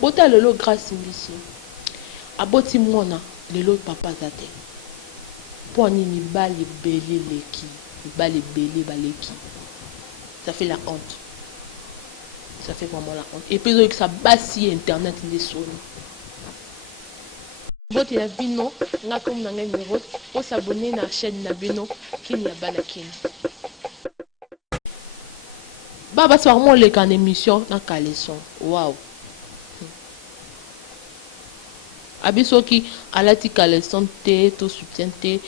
bota lelo grâce mbisi aboti mwana lelo papa zate poni mibali belé leki mibali belé baleki ça fait la honte, ça fait vraiment la honte. Et puis que ça basi internet les soni boti la bino nga comme na ngai numéro pour s'abonner na chaîne na bino kini ya bana kini baba c'est vraiment les can émission na kaleson waouh abisoki alati kaleson te to soutien te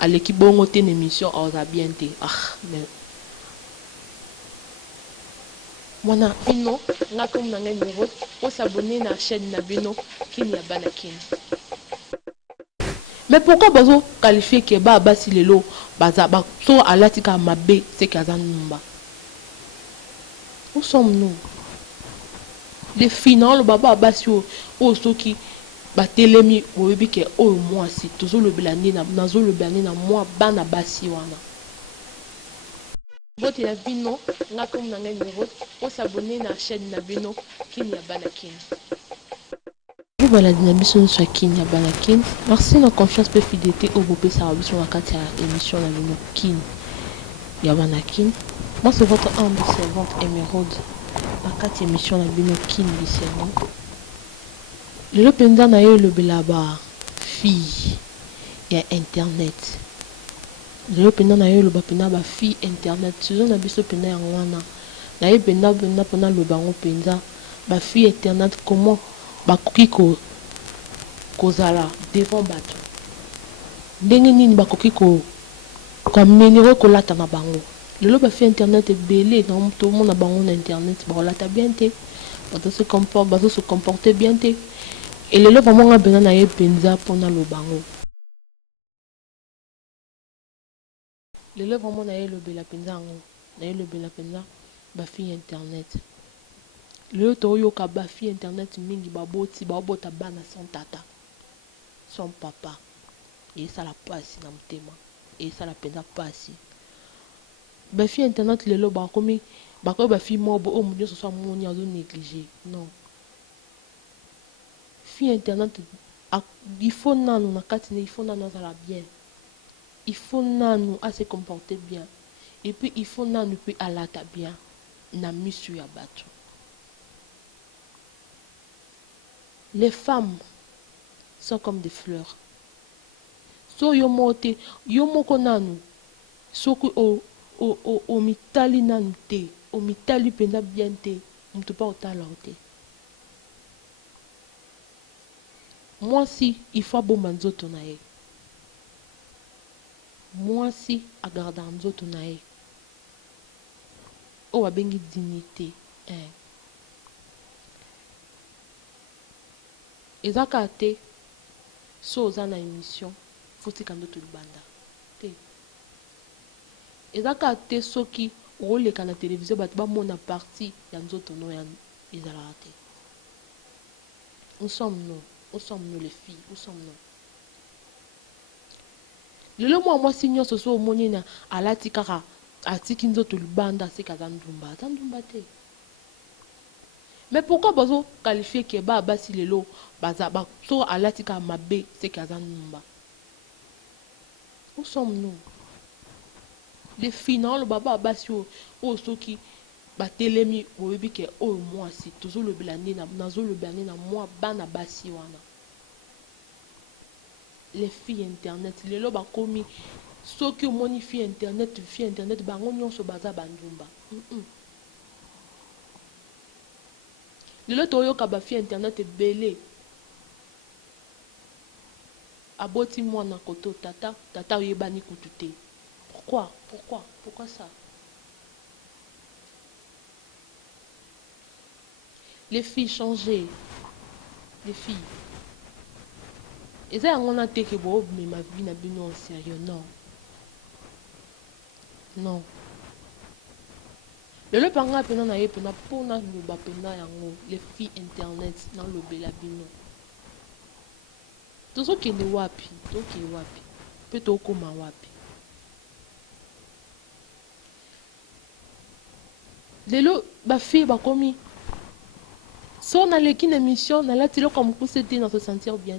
aleki bongo te na émission oza bien te ah mais mwana bino nga comme na ngai numéro pour s'abonner na chaîne na bino kini ya bana kini mais pourquoi bazo qualifier que ba basi lelo baza ba so alati ka mabe c'est kaza numba où sommes-nous les finants le baba basi o soki batelemi oyebi ke oyo mwasi tozolobela nde nazolobela nde na mwa bana basi wana vote ya bino nga comme na ngai numéro pour s'abonner na chaîne na bino kini ya bana kini baladi na biso nyonso ya kini ya bana kini merci na confiance mpe fidélité oyo bopesaka biso na kati ya émission na bino kini ya bana kini. Moi c'est votre humble servante Émeraude na kati ya émission na bino kini bisengo lelo mpenza na yo elobela ba fille ya internet lelo mpenza na yo eloba mpena ba fille internet saison na biso mpena yango wana na ye mpena mpona loba yango mpenza ba fille internet comment bakoki kozala devant bato ndenge nini bakoki koamenere kolata na bango lelo bafille internet ebele na tomona bango na internet bakolata bien te bazo se comporter bien te et lelo vraiment nga mpena na ye mpenza mpona loba yango lelo vraiment na ye elobela mpenza yango na ye elobela mpenza bafille internet lelo toyoka bafille internet mingi babota bana sans tata sans papa esala pasi na motema esala mpenza pasi bafille internet lelo bakomi bafille mobo oyo nyonso so amoni azo néglige non fille internet il faut nanu na kati ne il faut nanu azala bien il faut nanu se comporter bien et puis il faut nanu mpe alata bien na misu ya bato. Les femmes sont comme des fleurs. So yo mote yo moko nanu soki o mitali nanu te o mitali mpenza bien te moto mpa otala o te mwasi il faut abomba nzoto na ye mwasi agardaka nzoto na ye oyo babengi dignité eza kaka te so oza na émission fotika ndoto libanda te eza kaka te soki okoleka na télévision bato bamona parti ya nzoto no ya ezalaka te où sommes-nous les filles où sommes-nous lelo mwa mwasi nyonso so omoni na alati kaka atiki nzoto libanda seka aza ndumba te mais pourquoi bazo qualifier ke ba basi lelo baza so alati kaka mabe seka aza ndumba où sommes-nous les finants le baba basi oyo soki batelemi oyebi ke oyo mwasi tozolobela nde nazolobela nde na mwa bana basi wana les filles internet lelo bakomi soki omoni fille internet bango nyonso baza bandumba lelo toyoka bafille internet ebele aboti mwana koto tata oyebani kutu te pourquoi ça les filles changez les filles eza yango na teke boomema vie na bino en sérieux non lelo panga mpena na ye mpena mpona loba mpena yango les filles internet nalobela bino tozokende wapi mpe tokóma wapi lelo bafille bakomi Si on a l'équipe émission, on a là, tu l'as comme poussé dans se sentir bien.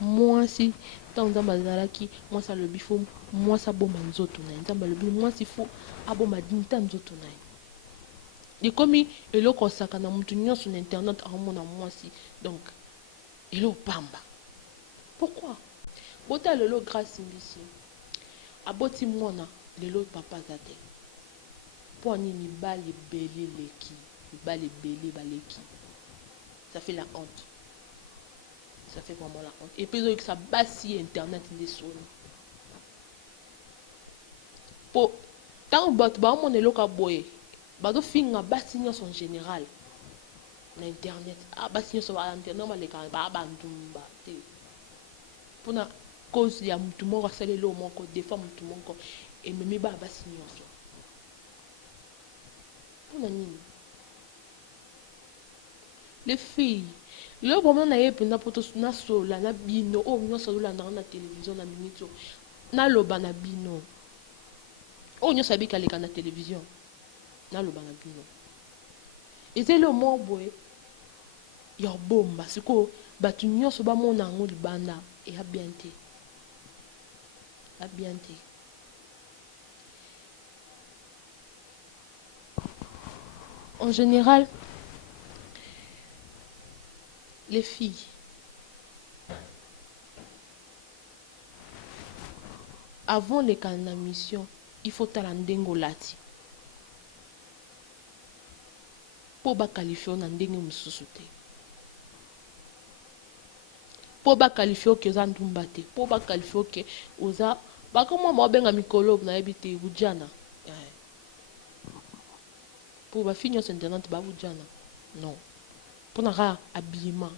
Moi, si, tant que qui, moi, ça le bifo, moi, ça bon, manzoto, moi, si faut, abo, ma dignité, manzoto, et comme il est là, ça, quand on a sur internet, à mon moi, si, donc, il est pamba. Pourquoi? Bota le lot grâce ici. Aboti moi, le lot papa, zate. Pour ni mi bas les belés, les qui, bas les belés, bas les qui. Ça fait la honte. Ça fait vraiment la honte. Et puis, ça basse si internet, les sons. Pour tant que bah mon est local boy bah do finga basignon en général na internet basignon sur internet normal les quand bah bandumba te pour na cause ya mutu moko asali lo moko des fois mutu moko et même ba basignon so pour na nini les filles le moment na ye pena poto na sola na bino o nyonso la na télévision na minute na loba na bino o nyonso abika leka na télévision na loba na bino eza le mot boye ya bomba siko batu nyonso bamona yango libanda eya bien te ya bien te en général les filles avant les cas na mission il faut tala ndenge olati mpo bakalifie na ndenge mosusu te mpo bakalifie oke oza ndumba te mpo bakalifie oke oza bakomwa baobenga mikolo nayebi te bujana mpo bafille nyonso internet babujana non mpo na kaka habillement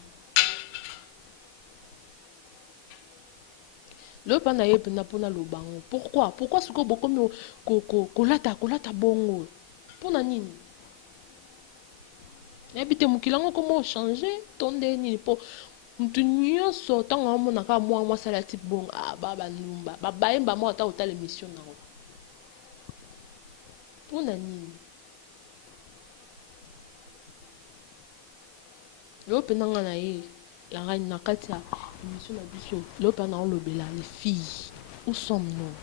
le mpa na ye mpena mpona lobango pourquoi sikoyo bokomi kolata bongo mpo na nini nayebi te mokili yango koma ochange to nde nini mpo mutu nyonso ntango amonaka mwa mwasi alati bongo bandumba bayemba moko ata otala émission nango mpo na nini leo mpena nga na ye na kati ya émission na biso leo mpena olobela les filles où sommes-nous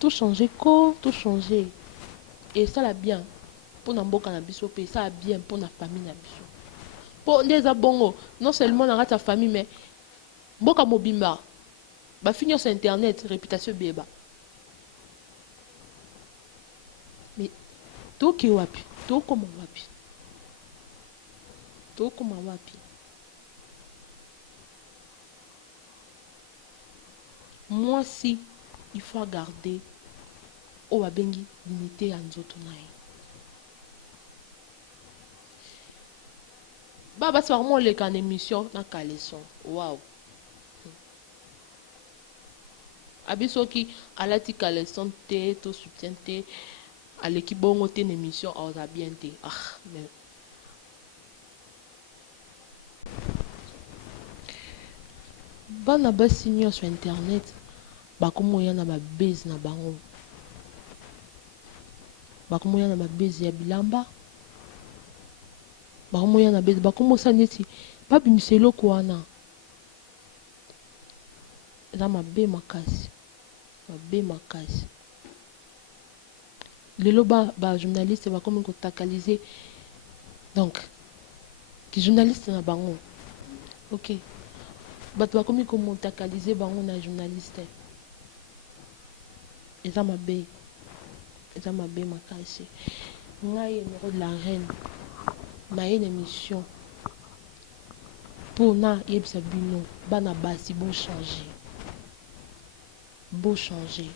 tout changer tout changer et ça la bien pour na mboka na biso pe ça bien pour na famille na biso po nde eza bongo non seulement na kati ya famille mais mboka mobimba bafille nyonso internet réputation ebeba mais toke wapi tokoma wapi moi si il faut garder o babengi dignité ya nzoto na ye basi vraiment oleka na émission na kaleson wow abi soki alati kaleson te to soutien te aleki bongo te na émission aoza bien te mais bana basi nyonso internet bakomoya na babase na bango bakomoya na babase ya bilamba bakomoya na base bakomosa neti babimisa eloko wana eza mabe makasi lelo bajournaliste bakomi kotakalize donc journaliste na bango ok bato bakomi komotakalize bango na journaliste eza mabe makasi ngai numéro de la reine naye na émission mpo na yebisa bino bana basi changer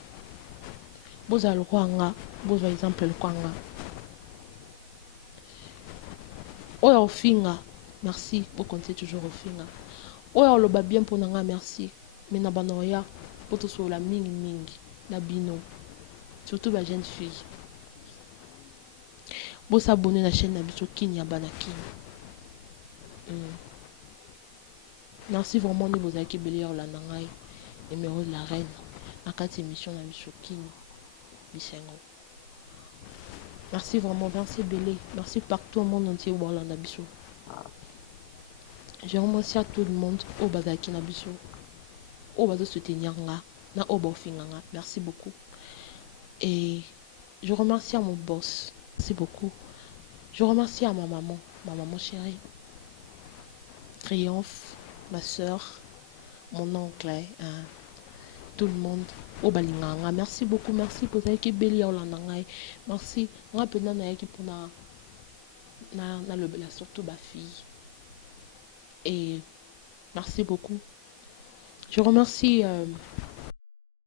bozala lokwa nga bozwa exemple lokwa nga oyo ofinga merci bokontinue toujours ofinga oyo oloba bien mpo na nga merci mais na bana oya mpo tosolola mingi na bino surtout ba jeune fille bosabone na chaîne na biso kini ya bana kini merci vraiment nde bozalaki ebele ya olanda ngai numéro de la reine na kati émission na biso kini bisengo Merci vraiment, merci Belé. Merci partout au monde entier où on a biso. Je remercie à tout le monde au Bazaki Nabiso. Au Bazo soutenir nga. Na au Bofinganga. Merci beaucoup. Et je remercie à mon boss. Merci beaucoup. Je remercie à ma maman chérie. Triomphe, ma soeur, mon oncle, tout le monde. Au Balinganga. Merci beaucoup. Merci pour ça qui Beli au Landangai. Merci. Nga pena na yaki pour na le bela surtout ma fille. Et merci beaucoup. Je remercie